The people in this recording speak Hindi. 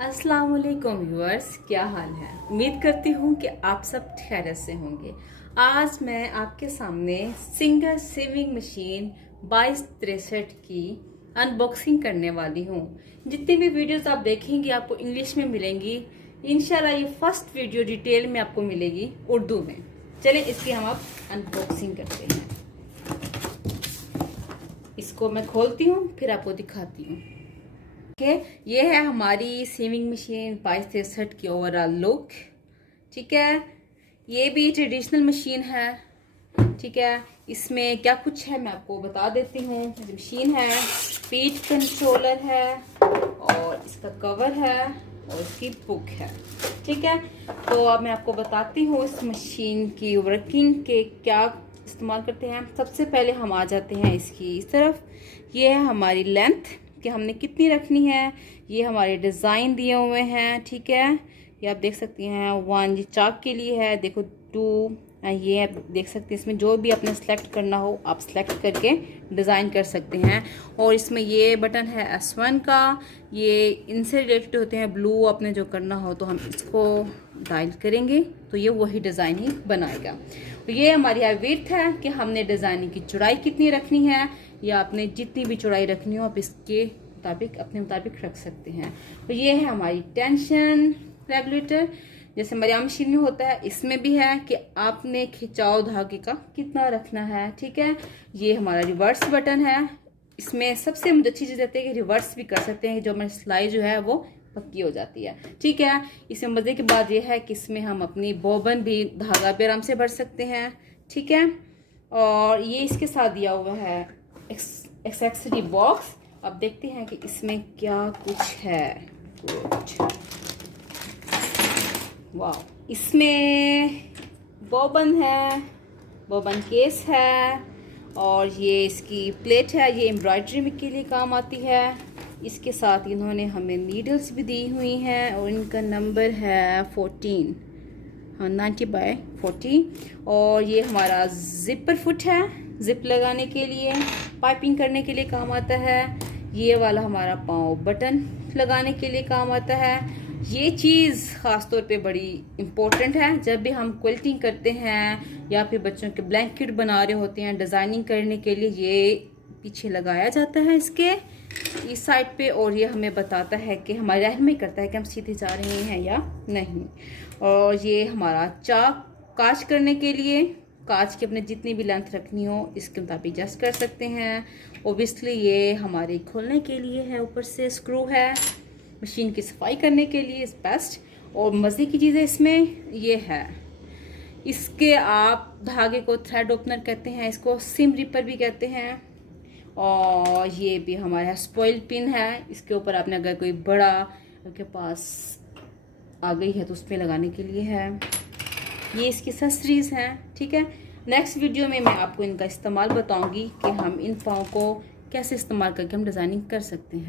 अस्सलाम वालेकुम व्यूअर्स, क्या हाल है। उम्मीद करती हूँ कि आप सब खैरियत से होंगे। आज मैं आपके सामने सिंगर सीविंग मशीन 2263 की अनबॉक्सिंग करने वाली हूँ। जितनी भी वीडियोस आप देखेंगे आपको इंग्लिश में मिलेंगी। इंशाल्लाह ये फर्स्ट वीडियो डिटेल में आपको मिलेगी उर्दू में। चलें इसकी हम अब अनबॉक्सिंग करते हैं। इसको मैं खोलती हूँ फिर आपको दिखाती हूँ। ये है हमारी सीविंग मशीन 2263 की ओवरऑल लुक। ठीक है, ये भी ट्रेडिशनल मशीन है। ठीक है, इसमें क्या कुछ है मैं आपको बता देती हूँ। मशीन है, स्पीड कंट्रोलर है और इसका कवर है और इसकी बुक है। ठीक है, तो अब मैं आपको बताती हूँ इस मशीन की वर्किंग के क्या इस्तेमाल करते हैं। सबसे पहले हम आ जाते हैं इसकी इस तरफ। ये है हमारी लेंथ कि हमने कितनी रखनी है। ये हमारे डिज़ाइन दिए हुए हैं। ठीक है, ये आप देख सकती हैं। 1 ये चाक के लिए है, देखो 2 ये आप देख सकते हैं। इसमें जो भी आपने सेलेक्ट करना हो आप सेलेक्ट करके डिज़ाइन कर सकते हैं। और इसमें ये बटन है S1 का, ये इनसे रिलेटेड होते हैं। ब्लू आपने जो करना हो तो हम इसको डायल करेंगे तो ये वही डिज़ाइन ही बनाएगा। तो ये हमारी विड्थ है कि हमने डिज़ाइनिंग की चौड़ाई कितनी रखनी है, या आपने जितनी भी चौड़ाई रखनी हो आप इसके मुताबिक अपने मुताबिक रख सकते हैं। तो ये है हमारी टेंशन रेगुलेटर, जैसे मरियम मशीन में होता है इसमें भी है कि आपने खिंचाव धागे का कितना रखना है। ठीक है, ये हमारा रिवर्स बटन है। इसमें सबसे मुझे अच्छी चीज़ रहती है कि रिवर्स भी कर सकते हैं, जो हमारी सिलाई जो है वो पक्की हो जाती है। ठीक है, इसमें मज़े की बात यह है कि इसमें हम अपनी बोबन भी धागा भी आराम से भर सकते हैं। ठीक है, और ये इसके साथ दिया हुआ है एक्सेसरी बॉक्स। अब देखते हैं कि इसमें क्या कुछ है। वाह, इसमें बोबन है, बोबन केस है और ये इसकी प्लेट है। ये एम्ब्रॉयडरी के लिए काम आती है। इसके साथ इन्होंने हमें नीडल्स भी दी हुई हैं और इनका नंबर है 14, हाँ 90/40। और ये हमारा जिपर फुट है, जिप लगाने के लिए, पाइपिंग करने के लिए काम आता है। ये वाला हमारा पाँव बटन लगाने के लिए काम आता है। ये चीज़ ख़ास तौर पे बड़ी इम्पोर्टेंट है जब भी हम क्विल्टिंग करते हैं या फिर बच्चों के ब्लैंकेट बना रहे होते हैं डिज़ाइनिंग करने के लिए। ये पीछे लगाया जाता है इसके इस साइड पे, और ये हमें बताता है कि हमारे रहनुमाई करता है कि हम सीधे जा रहे हैं या नहीं। और ये हमारा चाक काज करने के लिए, काज की अपने जितनी भी लेंथ रखनी हो इसके मुताबिक एडजस्ट कर सकते हैं। ओबियसली ये हमारे खोलने के लिए है, ऊपर से स्क्रू है। मशीन की सफाई करने के लिए इस बेस्ट। और मज़े की चीज़ है इसमें ये है, इसके आप धागे को थ्रेड ओपनर कहते हैं, इसको सिम रिपर भी कहते हैं। और ये भी हमारा स्पॉइल पिन है। इसके ऊपर आपने अगर कोई बड़ा आपके पास आ गई है तो उसमें लगाने के लिए है। ये इसकी एक्सेसरीज हैं। ठीक है, नेक्स्ट वीडियो में मैं आपको इनका इस्तेमाल बताऊंगी कि हम इन पाँव को कैसे इस्तेमाल करके हम डिज़ाइनिंग कर सकते हैं।